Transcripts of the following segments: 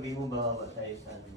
Sabihin mo bababa tayo sa ano.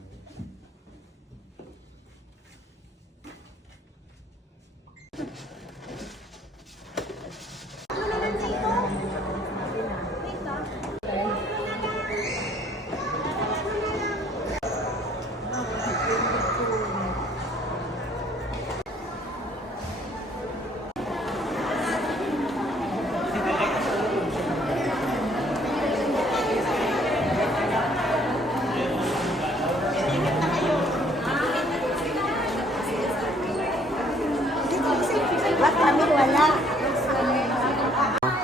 Ba't kami wala?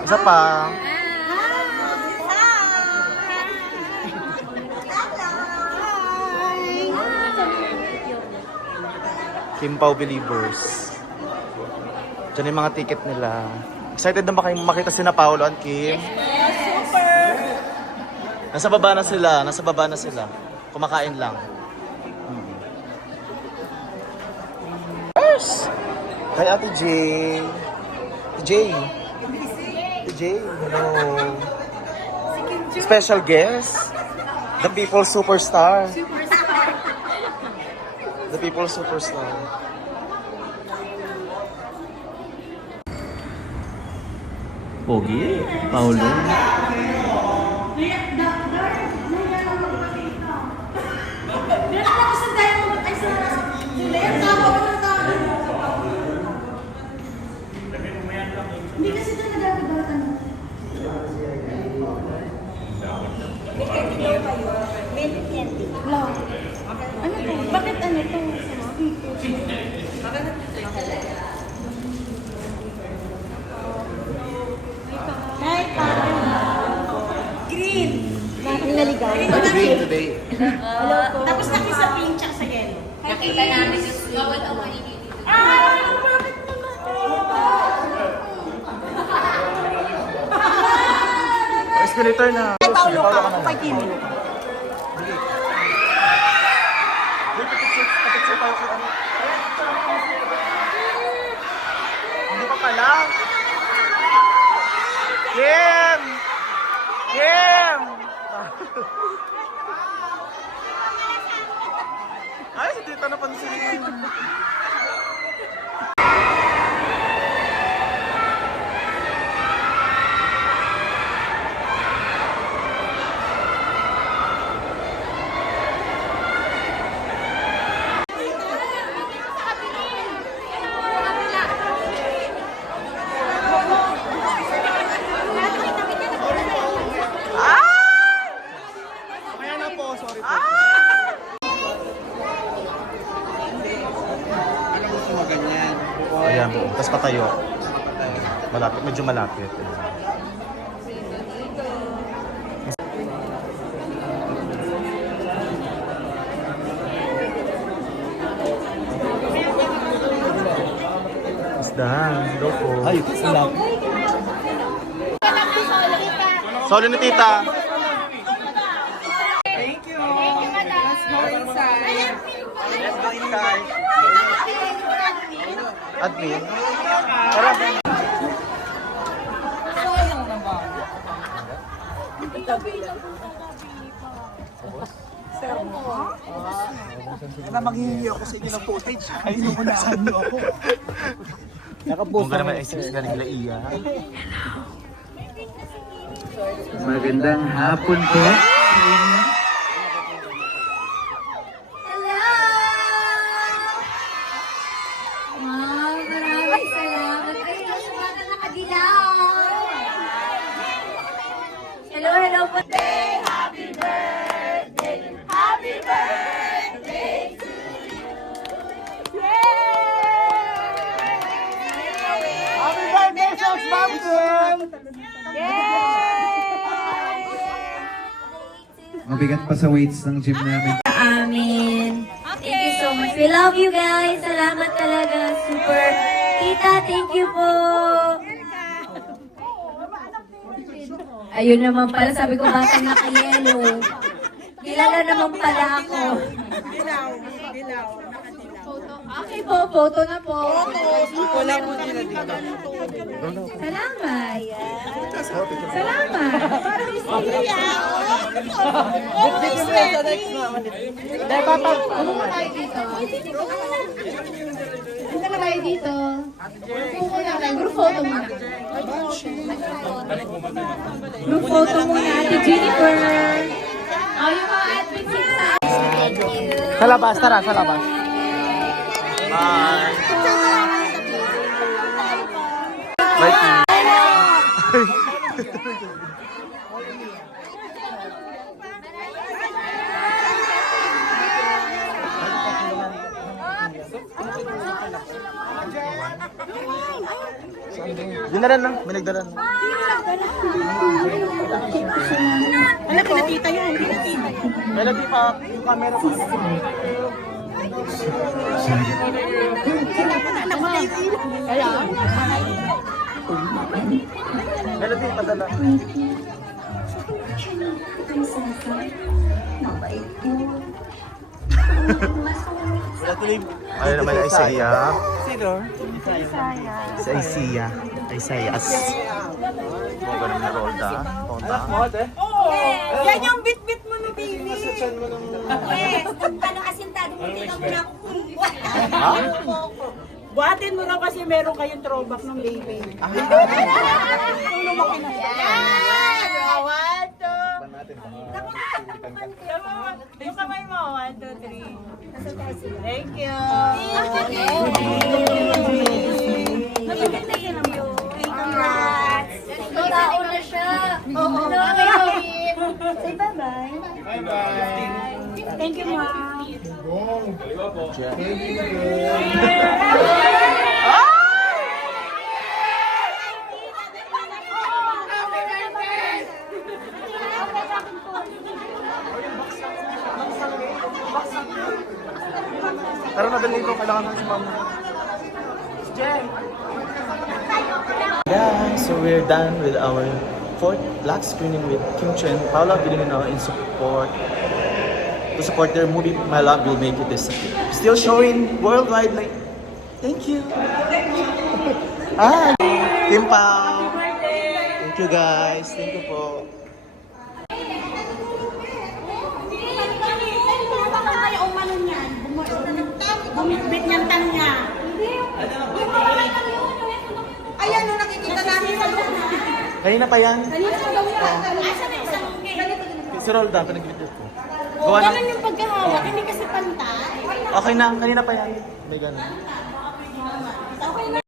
Isa pa. Kim Pao Believers. Diyan yung mga ticket nila. Excited na ba kayong makita sina Paolo at Kim? Super! Nasa baba na sila. Nasa baba na sila. Kumakain lang. Yes! Hi, Ate Jay. Ate Jay. Ate Jay, hello. Special guest. The People Superstar. The People Superstar. Pogi, Paolo. Hindi kasi ito nagagabatan. Wow. Ano to? Bakit ano to? Hi, pa. Green. Bakit naligaw? Green today. Hello po. Tapos nakisa pink tsaka sa yellow. Nakita namin yung bawal ang manigit. Bakit naman? Escalator na. Kay Paolo Paolo ka, na. kay Kim. Hindi pa pala. Kim! Kim! Ay, si Tita napansin. Ayan, tapos patayo. Malapit, medyo malapit. Isdahan, hello po. Ay, sila. Solo ni Tita. Thank you. Let's go inside. Let's go inside. Admin. Tara. Sayang naman. Na maghihingi ako sa inyo ng footage. Ay, inuunahan niyo ako. Kung ka naman excuse ka nila iya. Magandang hapon po. Maraming salamat. Ay, nasa bata nakadilaw. Hello, hello po. Happy birthday to you. Happy birthday, Sos Bamboo! Mabigat pa sa weights ng gym namin. Amin. Thank you so much. We love you guys. Salamat talaga. Super. Tita, thank you po. Ayun naman pala, sabi ko batang naka-yellow. Kilala naman pala ako. Dilaw, nakadilaw. Okay po, photo na po. Wala po sila dito. Salamat. Salamat. Ano mo tayo dito? Ano na tayo dito? Group photo muna. Group photo muna, Ate Jennifer. Oh, yung mga admin sa Sa labas, tara, sa labas. Bye. Bye, Kim. Yun na rin na, may nagdala na. Ano, pinatita yun? Pinatita. Melody pa, yung camera pa. Melody, padala. Ayun naman, Isaiah. Sino? Si Isaiah. Isaiah. Mga ganun na Rolda. Tonda. Yan yung bit-bit mo na, baby. Ano asintado mo dito na Ha? Buhatin mo raw kasi meron kayong throwback ng baby. Tulong mo kina. Yan! One, two. Yung kamay mo. 1, 2, 3. Thank you. Congrats! Tao na siya. Oo. Say bye-bye. Thank you, ma'am. Tara na, dali ko. Kailangan na si mama. Yeah, so we're done with our 4th black screening with Kim Chen, Paula Villanino in support to support their movie My Love Will Make You Disappear. Still showing worldwide, like, thank you. Hi, Kim Pao. Thank you guys. Thank you po. Bumibit niyang tanga. Ayan, no, nakikita namin sa luna. Kanina pa yan. Kanina sa luna. Asa na isang Si Roldan, pinag-video ko. Gawa ng... Ganun yung pagkahawak, hindi kasi pantay. Okay na, kanina pa yan. May ganun.